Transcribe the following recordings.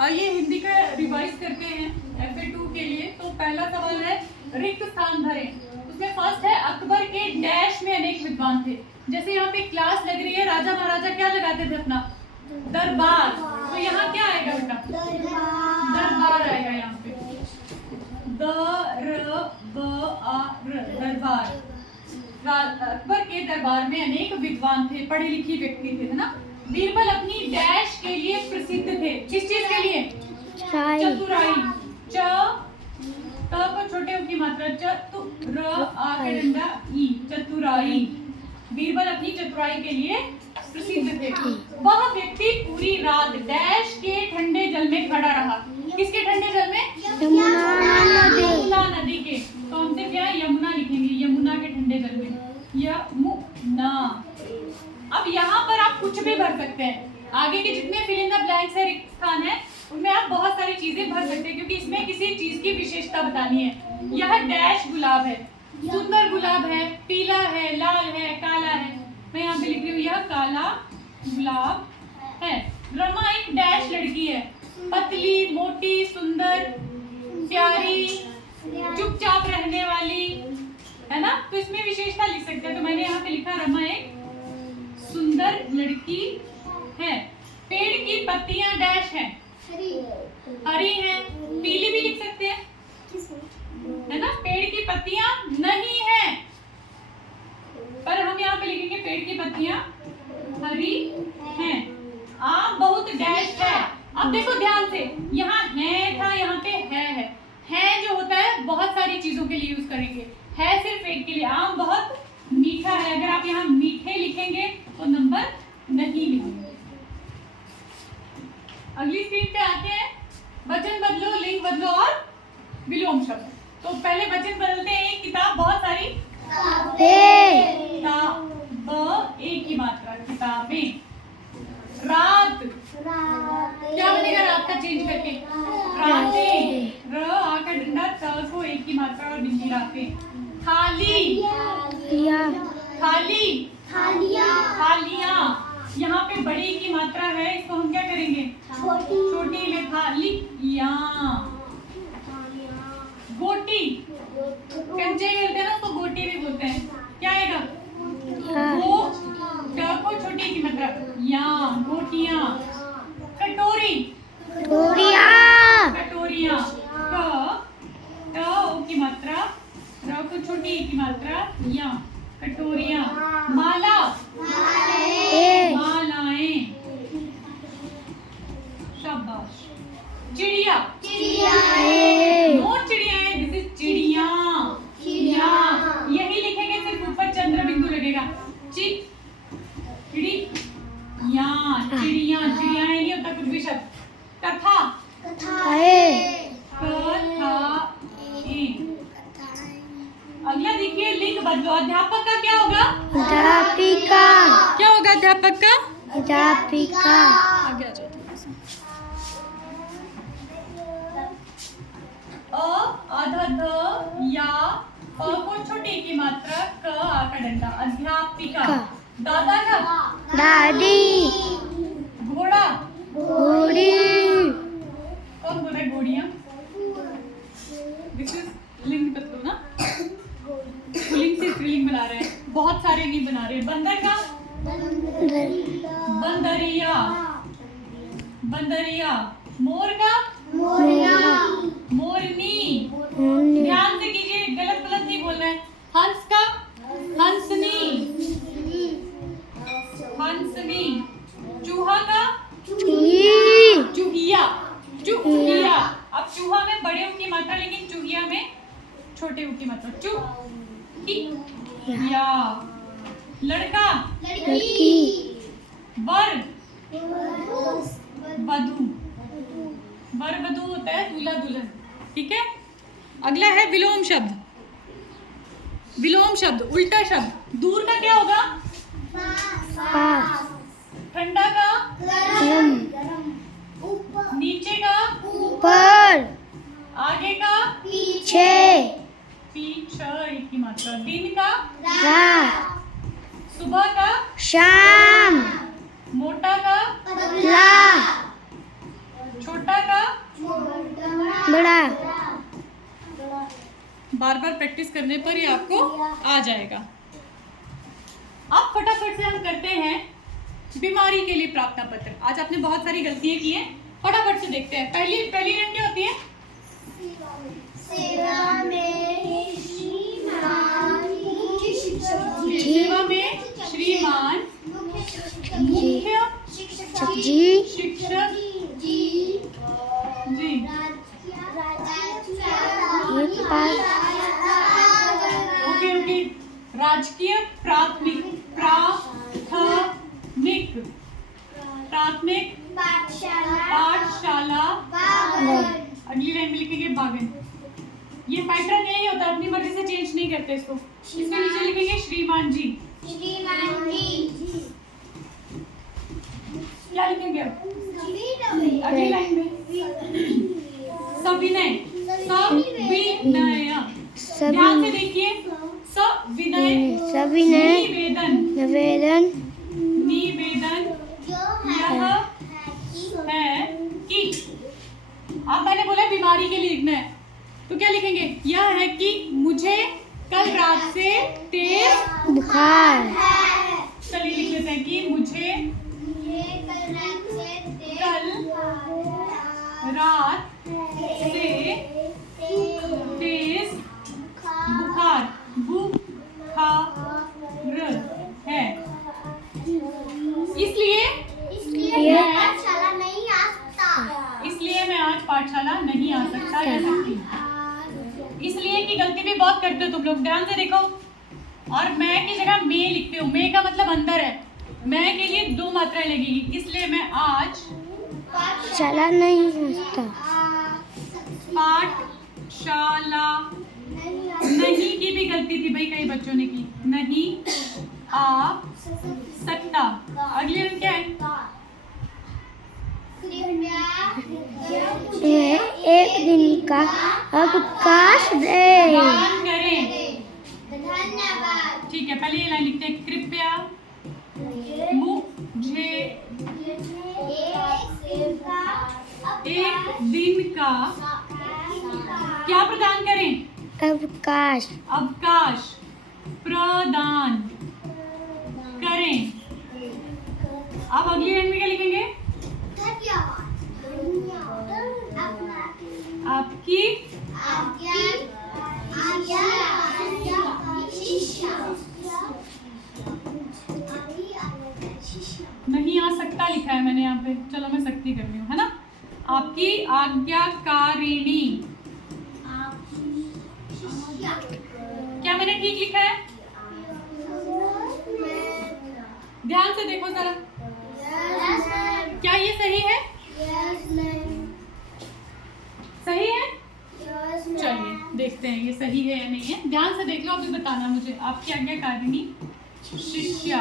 आइए हिंदी का रिवाइज करते हैं FA2 के लिए। तो पहला सवाल है रिक्त स्थान भरें। उसमें फर्स्ट है अकबर के डैश में अनेक विद्वान थे। जैसे यहाँ पे क्लास लग रही है, राजा महाराजा क्या लगाते थे अपना दरबार, तो यहाँ क्या आएगा बेटा दरबार आएगा यहाँ पे दरबार। अकबर के दरबार में अनेक विद्वान थे, पढ़े लिखे व्यक्ति थे, है ना। बीरबल अपनी डैश के लिए प्रसिद्ध थे। किस चीज के लिए? चतुराई। च त को छोटे की मात्रा चतुराई। बीरबल अपनी चतुराई के लिए प्रसिद्ध थे। वह व्यक्ति पूरी रात डैश के ठंडे जल में खड़ा रहा। किसके ठंडे जल में? यमुना नदी के। तो हमसे क्या यमुना लिखेंगे, यमुना के ठंडे जल में यमुना। अब यहाँ पर आप कुछ भी भर सकते हैं। आगे के जितने फिल इन द ब्लैंक्स है, रिक्त स्थान है, उनमें आप बहुत सारी चीजें भर सकते हैं, क्योंकि इसमें किसी चीज की विशेषता बतानी है। यह डैश गुलाब है, सुंदर गुलाब है, पीला है, लाल है, काला है। मैं यहाँ पे लिख रही हूँ यह काला गुलाब है। रमा एक डैश लड़की है, पतली, मोटी, सुंदर, प्यारी, चुपचाप रहने वाली, है ना। तो इसमें विशेषता लिख सकते हैं। तो मैंने यहाँ पे लिखा रमा एक सुंदर लड़की है। पेड़ की पत्तियां डैश हैं, हरी हैं, पीली भी लिख सकते हैं, है ना। पेड़ की पत्तियां नहीं है, पर हम यहाँ पे लिखेंगे पेड़ की पत्तियां हरी हैं। आम बहुत डैश है। अब देखो ध्यान से, यहाँ है था, यहाँ पे है जो होता है बहुत सारी चीजों के लिए यूज करेंगे, है सिर्फ एक के लिए। आम बहुत मीठा है, अगर आप यहाँ मीठे लिखेंगे तो नंबर नहीं मिलेंगे। अगली स्क्रीन पे आते हैं, वचन बदलो, लिंग बदलो और विलोम शब्द। तो पहले वचन बदलते हैं। एक किताब, बहुत सारी किताब, एक की मात्रा किताबें। रात, क्या बनेगा रात का चेंज करके? रातें, र आ का डंडा, त को एक की मात्रा और बिंदी रातें। थाली, थाली, थालियां। यहाँ पे बड़ी की मात्रा है, इसको हम क्या करेंगे? छोटी में थालियां। गोटी, कंचे खेलते हैं ना, उसको गोटी भी बोलते हैं। क्या आएगा? गो, ट को छोटी की मात्रा या, गोटियां। कटोरी, कटोरियां। क, ट ओ की मात्रा, र को छोटी की मात्रा या, कटोरियां। माला, मालाएं। शाबाश। चिड़िया, नोट चिड़िया है, दिस इज चिड़िया। यही लिखेंगे, सिर्फ ऊपर चंद्र बिंदु लगेगा। चिड़िया, चिड़िया, चिड़िया नहीं होता कुछ भी शब्द। कथा, अगला देखिए, लिंग बदलो। अध्यापक का क्या होगा? अध्यापिका। क्या होगा अध्यापक का? अध्यापिका। आगे आ जाओ। आधा ध या, प को छोटी की मात्रा, क आ का डंडा, अध्यापिका। दादा का? दादी। घोड़ा, घोड़ी। कौन बोल रहा है घोड़ियां? दिस इज लिंग बदलो ना, पुल्लिंग से स्त्रीलिंग बना रहे हैं, बहुत सारे नहीं बना रहे। बंदर का? बंदरिया, बंदरिया। मोर का? मोरनी। ध्यान से कीजिए, गलत गलत नहीं बोलना है। हंस का? हंसनी, हंसनी। चूहा का? चूहिया, चूहिया। अब चूहा में बड़े ऊ की मात्रा, लेकिन चूहिया में छोटे ऊ की मात्रा, चूहिया। लड़का? लड़की। वर? वधू, वर वधू होता है, दूल्हा दुल्हन, ठीक है। अगला है विलोम शब्द। विलोम शब्द उल्टा शब्द। दूर का क्या होगा? पास। ठंडा का? गरम। नीचे का? ऊपर। आगे का? पीछे। पीछे एक की मात्रा। दिन का? रात। सुबह का? शाम। मोटा का? पतला। छोटा का? बार बार प्रैक्टिस करने पर ये आपको आ जाएगा। अब फटाफट से हम करते हैं बीमारी के लिए प्रार्थना पत्र। आज आपने बहुत सारी गलतियां की हैं, फटाफट से देखते हैं। पहली लाइन क्या होती है? सेवा में श्रीमान सेवा में श्रीमान मुख्य जी शिक्षक जी ओके राजकीय प्राथमिक पाठशाला अगली लाइन में लिखेंगे बागन। ये पैटर्न यही होता है, अपनी मर्जी से चेंज नहीं करते इसको। इसके नीचे लिखेंगे श्रीमान जी। क्या लिखेंगे अब? अगली लाइन में सविनय ध्यान से देखिए। सविनय निवेदन यह है कि, अब मैंने बोला बीमारी के लिए लिखना है, तो क्या लिखेंगे? यह है कि मुझे कल रात से तेज बुखार चलिए लिख लेते हैं कि मुझे कल रात से तेज बुखार है, इसलिए मैं आज पाठशाला नहीं आ सकता या सकती। इसलिए की गलती भी बहुत करते हो तुम लोग, ध्यान से देखो। और मैं की जगह मैं लिखते हो। मैं का मतलब अंदर है, मैं के लिए 2 मात्राएं लगेगी, इसलिए मैं आज चला नहीं सकता। पाठशाला नहीं की भी गलती थी भाई, कई बच्चों ने की। नहीं आ सकता। अगली लाइन क्या है? एक दिन का अवकाश दे। दान करें। धन्यवाद। ठीक है, पहले ये लाइन लिखते हैं। कृपया मुझे एक दिन का क्या प्रदान करें? अवकाश प्रदान करें। अब अगली लाइन में क्या लिखेंगे? आपकी नहीं आ सकता लिखा है मैंने यहाँ पे, चलो मैं सख्ती कर रही हूँ, है ना। आपकी आज्ञाकारिणी, क्या मैंने ठीक लिखा है? ध्यान से देखो जरा, क्या ये सही है? सही है? चलिए देखते हैं ये सही है या नहीं है। ध्यान से देख लो, अभी बताना मुझे। आपकी आज्ञाकारिणी शिष्या,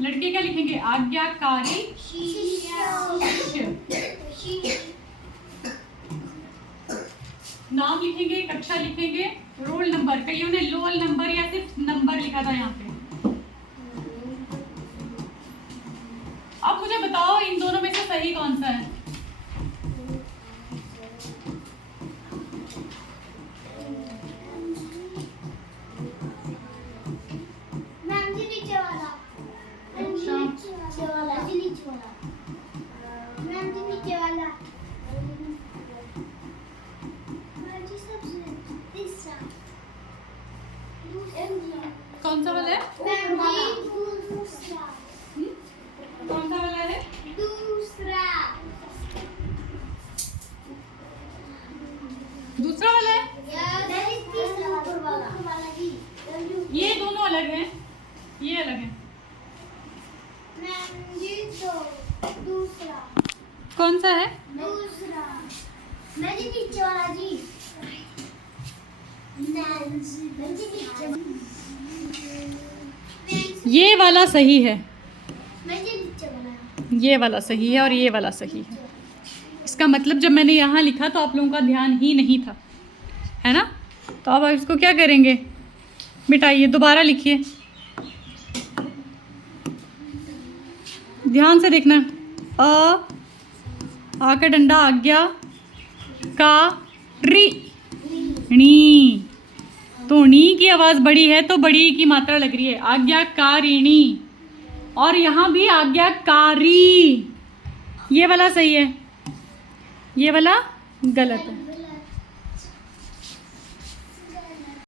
लड़के क्या लिखेंगे? आज्ञाकारी शिष्य। नाम लिखेंगे, कक्षा लिखेंगे, रोल नंबर। कईयों ने रोल नंबर या सिर्फ नंबर लिखा था यहाँ पे। अब मुझे बताओ इन दोनों में से सही कौन सा है? कौन सा वाला है? कौन सा वाला है? दूसरा वाला है? ये दोनों अलग हैं, ये अलग है। कौन सा है? ये वाला सही है, ये वाला सही है और ये वाला सही है। इसका मतलब जब मैंने यहाँ लिखा तो आप लोगों का ध्यान ही नहीं था, है ना। तो अब इसको क्या करेंगे? मिटाइए, दोबारा लिखिए, ध्यान से देखना। आ का डंडा आज्ञा का री, णी। तो णी की आवाज बड़ी है तो बड़ी की मात्रा लग रही है, आज्ञाकारिणी। और यहाँ भी आज्ञाकारी, ये वाला सही है, ये वाला गलत है।